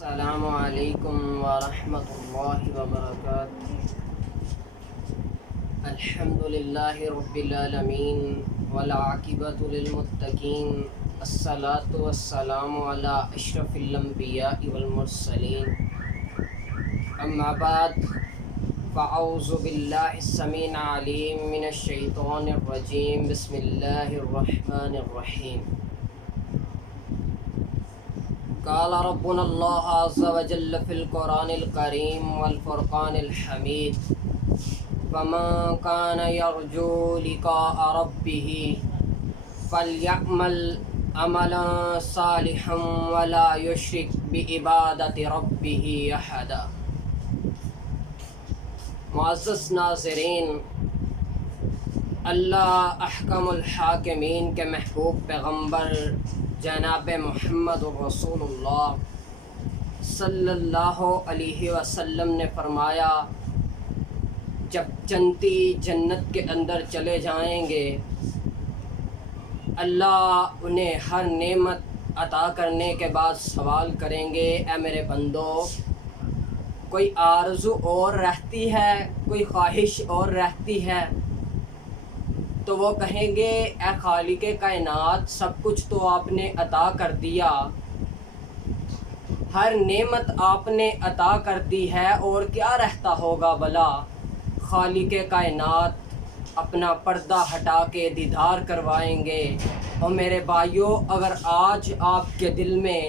السلام علیکم ورحمۃ اللہ وبرکاتہ۔ الحمد للہ رب العالمین والعاقبۃ للمتقین، الصلاۃ والسلام علی اشرف الانبیاء والمرسلین، اما بعد فاعوذ باللہ السمیع العلیم من الشیطان الرجیم، بسم اللہ الرحمن الرحیم۔ قال ربنا اللہ عز وجل فی القرآن الکریم والفرقان الحمید، فمن کان یرجو لقاء ربہ فلیعمل عملا صالحا ولا یشرک بعبادۃ ربہ احدا۔ معزز ناظرین، اللہ احکم الحاکمین کے محبوب پیغمبر جناب محمد رسول اللہ صلی اللہ علیہ وسلم نے فرمایا، جب جنتی جنت کے اندر چلے جائیں گے، اللہ انہیں ہر نعمت عطا کرنے کے بعد سوال کریں گے، اے میرے بندو، کوئی آرزو اور رہتی ہے، کوئی خواہش اور رہتی ہے؟ تو وہ کہیں گے، اے خالق کائنات، سب کچھ تو آپ نے عطا کر دیا، ہر نعمت آپ نے عطا کر دی ہے، اور کیا رہتا ہوگا بھلا؟ خالق کائنات اپنا پردہ ہٹا کے دیدار کروائیں گے۔ اور میرے بھائیو، اگر آج آپ کے دل میں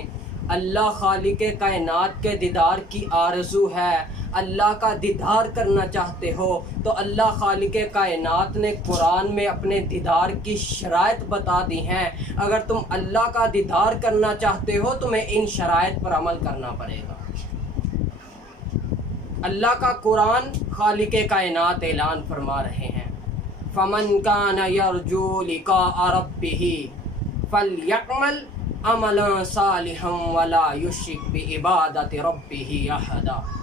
اللہ خالق کائنات کے دیدار کی آرزو ہے، اللہ کا دیدار کرنا چاہتے ہو، تو اللہ خالق کائنات نے قرآن میں اپنے دیدار کی شرائط بتا دی ہیں۔ اگر تم اللہ کا دیدار کرنا چاہتے ہو، تمہیں ان شرائط پر عمل کرنا پڑے گا۔ اللہ کا قرآن خالق کائنات اعلان فرما رہے ہیں، فَمَنْ كَانَ يَرْجُو لِقَاءَ رَبِّهِ فَلْيَعْمَلْ عَمَلًا صَالِحًا وَلَا يُشْرِكْ بِعِبَادَةِ رَبِّهِ أَحَدًا۔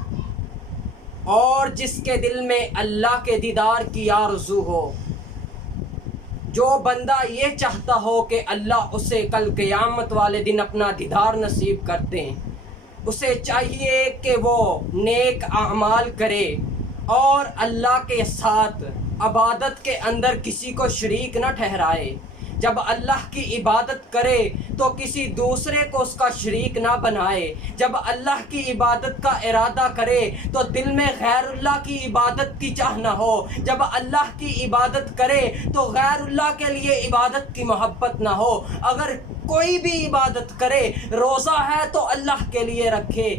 اور جس کے دل میں اللہ کے دیدار کی آرزو ہو، جو بندہ یہ چاہتا ہو کہ اللہ اسے کل قیامت والے دن اپنا دیدار نصیب کر دیں، اسے چاہیے کہ وہ نیک اعمال کرے اور اللہ کے ساتھ عبادت کے اندر کسی کو شریک نہ ٹھہرائے۔ جب اللہ کی عبادت کرے تو کسی دوسرے کو اس کا شریک نہ بنائے۔ جب اللہ کی عبادت کا ارادہ کرے تو دل میں غیر اللہ کی عبادت کی چاہ نہ ہو۔ جب اللہ کی عبادت کرے تو غیر اللہ کے لیے عبادت کی محبت نہ ہو۔ اگر کوئی بھی عبادت کرے، روزہ ہے تو اللہ کے لیے رکھے،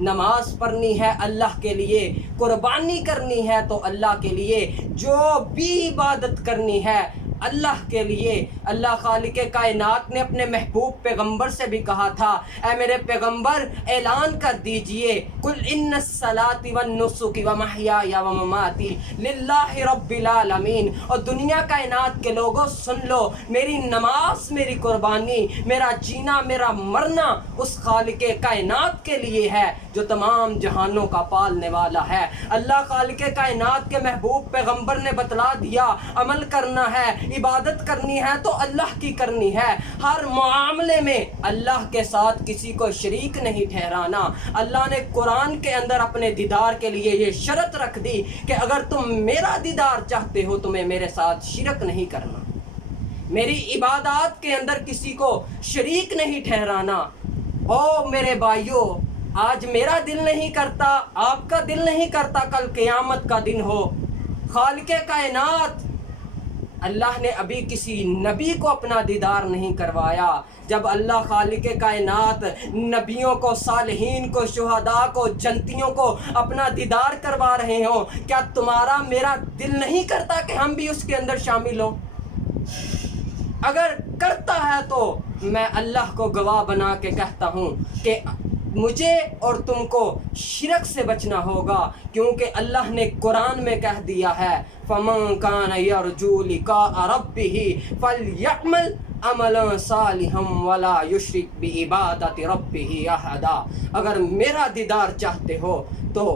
نماز پڑھنی ہے اللہ کے لیے، قربانی کرنی ہے تو اللہ کے لیے، جو بھی عبادت کرنی ہے اللہ کے لیے۔ اللہ خالق کائنات نے اپنے محبوب پیغمبر سے بھی کہا تھا، اے میرے پیغمبر، اعلان کر دیجئے، قُلْ إِنَّ الصَّلَاةِ وَالنُّسُكِ وَمَحْيَايَ وَمَمَاتِي لِلَّهِ رَبِّ الْعَالَمِينَ۔ اور دنیا کائنات کے لوگوں سن لو، میری نماز، میری قربانی، میرا جینا، میرا مرنا اس خالق کائنات کے لیے ہے جو تمام جہانوں کا پالنے والا ہے۔ اللہ خالق کائنات کے محبوب پیغمبر نے بتلا دیا، عمل کرنا ہے، عبادت کرنی ہے تو اللہ کی کرنی ہے، ہر معاملے میں اللہ کے ساتھ کسی کو شریک نہیں ٹھہرانا۔ اللہ نے قرآن کے اندر اپنے دیدار کے لیے یہ شرط رکھ دی کہ اگر تم میرا دیدار چاہتے ہو، تمہیں میرے ساتھ شرک نہیں کرنا، میری عبادات کے اندر کسی کو شریک نہیں ٹھہرانا۔ او میرے بھائیو، آج میرا دل نہیں کرتا، آپ کا دل نہیں کرتا کل قیامت کا دن ہو، خالق کائنات اللہ نے ابھی کسی نبی کو اپنا دیدار نہیں کروایا۔ جب اللہ خالق کائنات نبیوں کو، صالحین کو، شہداء کو، جنتیوں کو اپنا دیدار کروا رہے ہوں، کیا تمہارا میرا دل نہیں کرتا کہ ہم بھی اس کے اندر شامل ہوں؟ اگر کرتا ہے تو میں اللہ کو گواہ بنا کے کہتا ہوں کہ مجھے اور تم کو شرک سے بچنا ہوگا، کیونکہ اللہ نے قرآن میں کہہ دیا ہے، فَمَن كَانَ يَرْجُو لِقَاءَ رَبِّهِ فَلْيَعْمَلْ عَمَلًا صَالِحًا وَلَا يُشْرِكْ بِعِبَادَةِ رَبِّهِ أَحَدًا۔ اگر میرا دیدار چاہتے ہو تو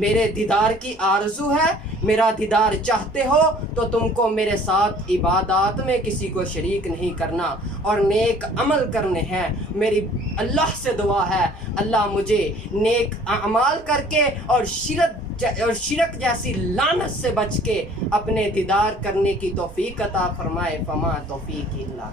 میرے دیدار کی آرزو ہے، میرا دیدار چاہتے ہو تو تم کو میرے ساتھ عبادات میں کسی کو شریک نہیں کرنا اور نیک عمل کرنے ہیں۔ میری اللہ سے دعا ہے اللہ مجھے نیک اعمال کر کے اور شرک جیسی لعنت سے بچ کے اپنے دیدار کرنے کی توفیق عطا فرمائے۔ فما توفیق الا